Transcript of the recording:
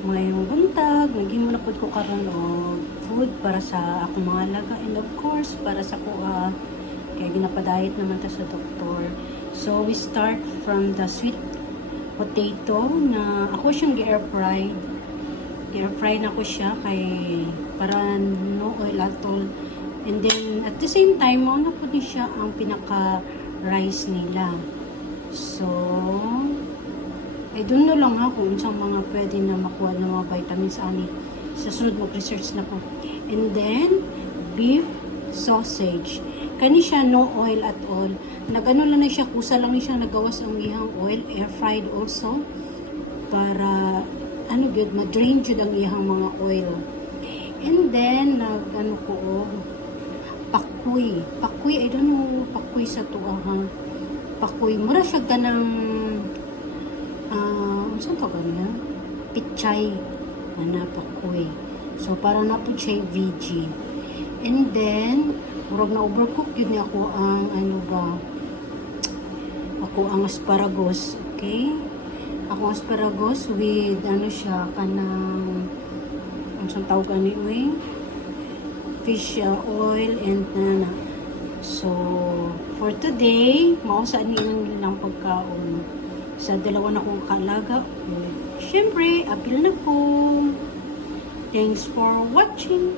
Ngayong buntag, naging malapod ko karon og food para sa akong mga alaga and of course para sa kuha. Kaya ginapadayet naman ta sa doktor. So we start from the sweet potato na ako siyang gi-air fry. I-air fry na ko siya kay para no oil at all. And then at the same time, mao na po din siya ang pinaka rice nila. So I don't know lang ha kung unsang mga pwede na makuha ng mga vitamins ani. Sa sunod mag-research na ko. And then beef sausage. Kani siya no oil at all. Nagano lang na siya, kusa lang siya nagawas ang ihang oil, air fried also para ano good, ma-drain jud ang ihang mga oil. And then nagano ko pakuy. Pakuy, I don't know pakuy sa tuwa ha. Pakuy, mura siya ganang saan ka niya? Pichay na pakuy. So para na po siya VG. And then murag na overcook yun niya ako ang ang asparagus. Okay? Ako asparagus with siya kanang ang tawag ni fish oil and so for today mao sa nilang pagkaon sa dalawa na kong kaalaga. Syempre apil na po. Thanks for watching.